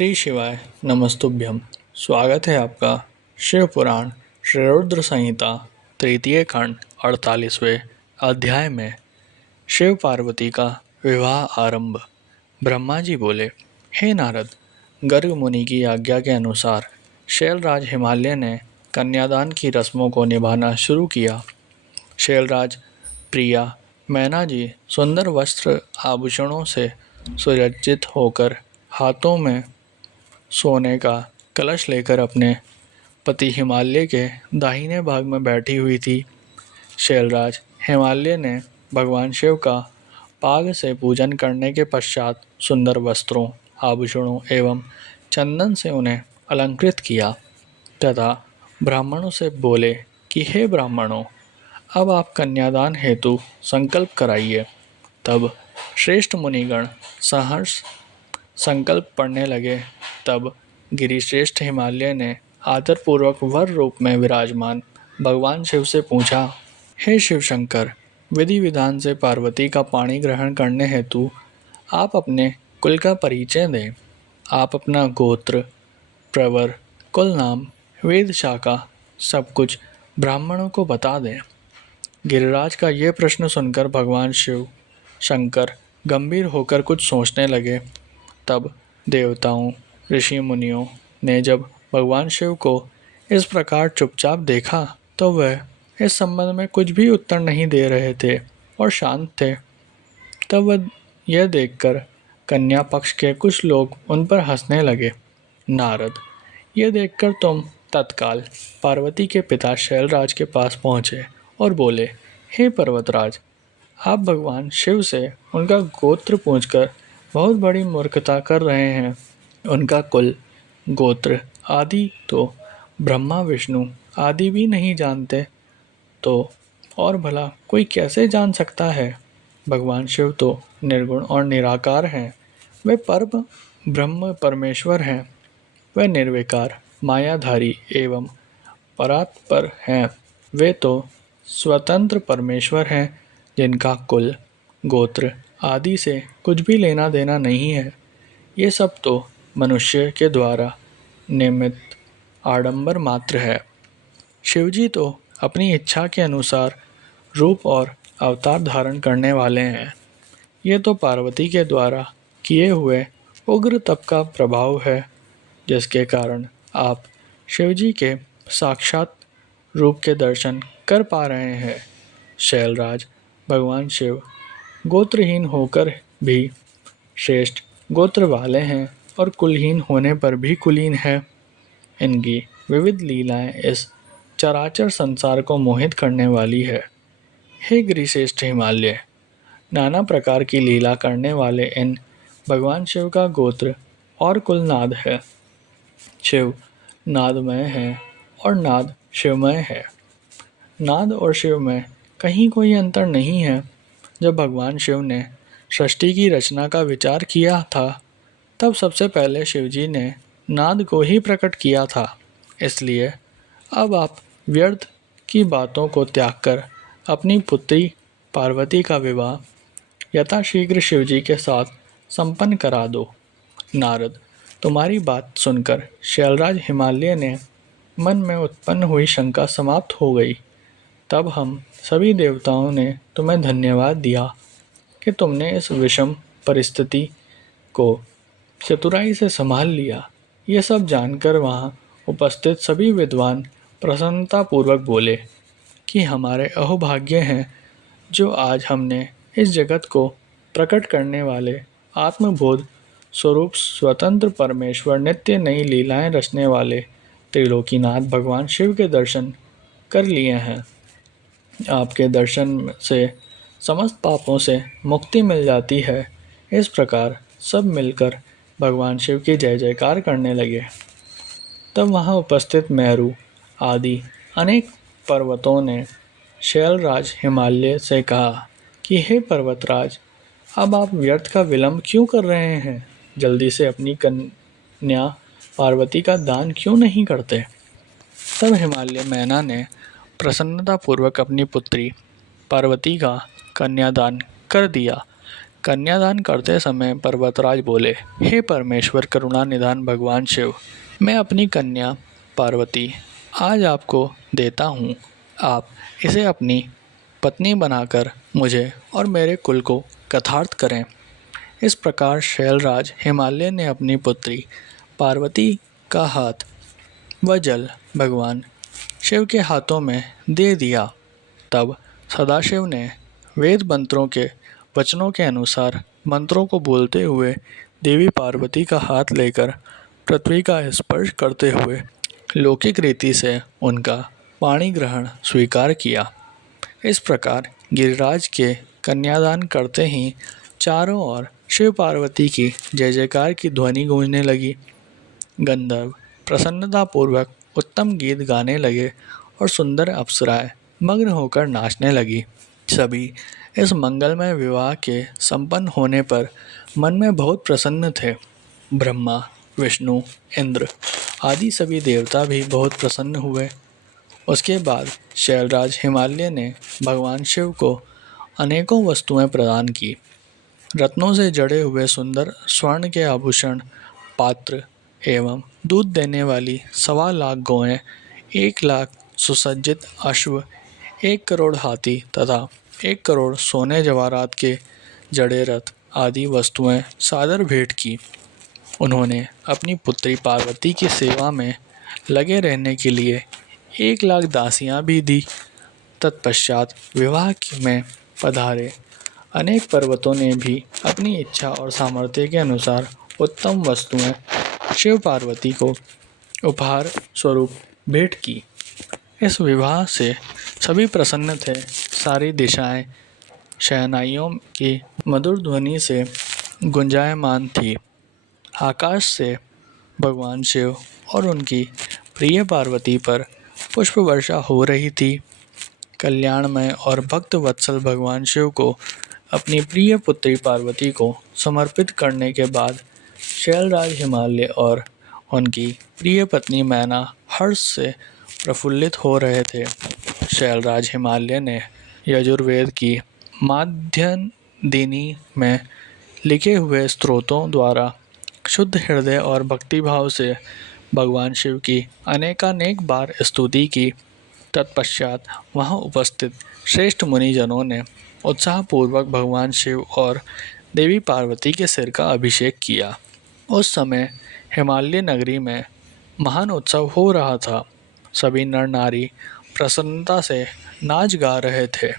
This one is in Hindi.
श्री शिवाय नमस्तुभ्यम। स्वागत है आपका शिव पुराण श्री रुद्र संहिता तृतीय खंड 48वें अध्याय में। शिव पार्वती का विवाह आरंभ। ब्रह्मा जी बोले, हे नारद, गर्ग मुनि की आज्ञा के अनुसार शैलराज हिमालय ने कन्यादान की रस्मों को निभाना शुरू किया। शैलराज प्रिया मैना जी सुंदर वस्त्र आभूषणों से सुसज्जित होकर हाथों में सोने का कलश लेकर अपने पति हिमालय के दाहिने भाग में बैठी हुई थी। शैलराज हिमालय ने भगवान शिव का पाग से पूजन करने के पश्चात सुंदर वस्त्रों, आभूषणों एवं चंदन से उन्हें अलंकृत किया तथा ब्राह्मणों से बोले कि हे ब्राह्मणों, अब आप कन्यादान हेतु संकल्प कराइए। तब श्रेष्ठ मुनिगण सहर्ष संकल्प पढ़ने लगे। तब गिरिश्रेष्ठ हिमालय ने आदरपूर्वक वर रूप में विराजमान भगवान शिव से पूछा, हे शिव शंकर, विधि विधान से पार्वती का पाणी ग्रहण करने हेतु आप अपने कुल का परिचय दें। आप अपना गोत्र, प्रवर, कुल नाम, वेद शाखा सब कुछ ब्राह्मणों को बता दें। गिरिराज का ये प्रश्न सुनकर भगवान शिव शंकर गंभीर होकर कुछ सोचने लगे। तब देवताओं, ऋषि मुनियों ने जब भगवान शिव को इस प्रकार चुपचाप देखा तो वह इस संबंध में कुछ भी उत्तर नहीं दे रहे थे और शांत थे। तब वह यह देखकर कन्या पक्ष के कुछ लोग उन पर हंसने लगे। नारद, यह देखकर तुम तत्काल पार्वती के पिता शैलराज के पास पहुँचे और बोले, हे पर्वतराज, आप भगवान शिव से उनका गोत्र पूछकर बहुत बड़ी मूर्खता कर रहे हैं। उनका कुल, गोत्र आदि तो ब्रह्मा विष्णु आदि भी नहीं जानते, तो और भला कोई कैसे जान सकता है। भगवान शिव तो निर्गुण और निराकार हैं। वे परम ब्रह्म परमेश्वर हैं। वे निर्विकार, मायाधारी एवं परात्पर हैं। वे तो स्वतंत्र परमेश्वर हैं जिनका कुल, गोत्र आदि से कुछ भी लेना देना नहीं है। ये सब तो मनुष्य के द्वारा निर्मित आडंबर मात्र है। शिवजी तो अपनी इच्छा के अनुसार रूप और अवतार धारण करने वाले हैं। ये तो पार्वती के द्वारा किए हुए उग्र तप का प्रभाव है, जिसके कारण आप शिवजी के साक्षात रूप के दर्शन कर पा रहे हैं। शैलराज, भगवान शिव गोत्रहीन होकर भी श्रेष्ठ गोत्र वाले हैं और कुलहीन होने पर भी कुलीन है। इनकी विविध लीलाएं इस चराचर संसार को मोहित करने वाली है। हे गिरिश्रेष्ठ हिमालय, नाना प्रकार की लीला करने वाले इन भगवान शिव का गोत्र और कुल नाद है। शिव नादमय है और नाद शिवमय है। नाद और शिव में कहीं कोई अंतर नहीं है। जब भगवान शिव ने सृष्टि की रचना का विचार किया था, तब सबसे पहले शिवजी ने नाद को ही प्रकट किया था। इसलिए अब आप व्यर्थ की बातों को त्याग कर अपनी पुत्री पार्वती का विवाह यथाशीघ्र शिवजी के साथ संपन्न करा दो। नारद, तुम्हारी बात सुनकर शैलराज हिमालय ने मन में उत्पन्न हुई शंका समाप्त हो गई। तब हम सभी देवताओं ने तुम्हें धन्यवाद दिया कि तुमने इस विषम परिस्थिति को चतुराई से संभाल लिया। ये सब जानकर वहाँ उपस्थित सभी विद्वान प्रसन्नतापूर्वक बोले कि हमारे अहोभाग्य हैं जो आज हमने इस जगत को प्रकट करने वाले आत्मबोध स्वरूप स्वतंत्र परमेश्वर नित्य नई लीलाएं रचने वाले त्रिलोकीनाथ भगवान शिव के दर्शन कर लिए हैं। आपके दर्शन से समस्त पापों से मुक्ति मिल जाती है। इस प्रकार सब मिलकर भगवान शिव की जय जयकार करने लगे। तब वहाँ उपस्थित मेरू आदि अनेक पर्वतों ने शैलराज हिमालय से कहा कि हे पर्वतराज, अब आप व्यर्थ का विलंब क्यों कर रहे हैं। जल्दी से अपनी कन्या पार्वती का दान क्यों नहीं करते। तब हिमालय मैना ने प्रसन्नतापूर्वक अपनी पुत्री पार्वती का कन्यादान कर दिया। कन्यादान करते समय पर्वतराज बोले, हे परमेश्वर करुणा निधान भगवान शिव, मैं अपनी कन्या पार्वती आज आपको देता हूँ। आप इसे अपनी पत्नी बनाकर मुझे और मेरे कुल को कृतार्थ करें। इस प्रकार शैलराज हिमालय ने अपनी पुत्री पार्वती का हाथ व जल भगवान शिव के हाथों में दे दिया। तब सदाशिव ने वेद मंत्रों के वचनों के अनुसार मंत्रों को बोलते हुए देवी पार्वती का हाथ लेकर पृथ्वी का स्पर्श करते हुए लौकिक रीति से उनका पाणी ग्रहण स्वीकार किया। इस प्रकार गिरिराज के कन्यादान करते ही चारों ओर शिव पार्वती की जय जयकार की ध्वनि गूंजने लगी। गंधर्व प्रसन्नतापूर्वक उत्तम गीत गाने लगे और सुंदर अप्सराएं मग्न होकर नाचने लगी। सभी इस मंगलमय विवाह के संपन्न होने पर मन में बहुत प्रसन्न थे। ब्रह्मा, विष्णु, इंद्र आदि सभी देवता भी बहुत प्रसन्न हुए। उसके बाद शैलराज हिमालय ने भगवान शिव को अनेकों वस्तुएं प्रदान की। रत्नों से जड़े हुए सुंदर स्वर्ण के आभूषण, पात्र एवं दूध देने वाली 1.25 लाख गौएं, 1 लाख सुसज्जित अश्व, 1 करोड़ हाथी तथा 1 करोड़ सोने जवाहरात के जड़े रथ आदि वस्तुएं सादर भेंट की। उन्होंने अपनी पुत्री पार्वती की सेवा में लगे रहने के लिए 1 लाख दासियां भी दी। तत्पश्चात विवाह में पधारे अनेक पर्वतों ने भी अपनी इच्छा और सामर्थ्य के अनुसार उत्तम वस्तुएं शिव पार्वती को उपहार स्वरूप भेंट की। इस विवाह से सभी प्रसन्न थे। सारी दिशाएं शहनाइयों की मधुर ध्वनि से गुंजायमान थी। आकाश से भगवान शिव और उनकी प्रिय पार्वती पर पुष्प वर्षा हो रही थी। कल्याणमय और भक्त वत्सल भगवान शिव को अपनी प्रिय पुत्री पार्वती को समर्पित करने के बाद शैलराज हिमालय और उनकी प्रिय पत्नी मैना हर्ष से प्रफुल्लित हो रहे थे। शैलराज हिमालय ने यजुर्वेद की माध्यन्दिनी में लिखे हुए स्तोत्रों द्वारा शुद्ध हृदय और भक्तिभाव से भगवान शिव की अनेकानेक बार स्तुति की। तत्पश्चात वहां उपस्थित श्रेष्ठ मुनिजनों ने उत्साहपूर्वक भगवान शिव और देवी पार्वती के सिर का अभिषेक किया। उस समय हिमालय नगरी में महान उत्सव हो रहा था। सभी नर नारी प्रसन्नता से नाच गा रहे थे।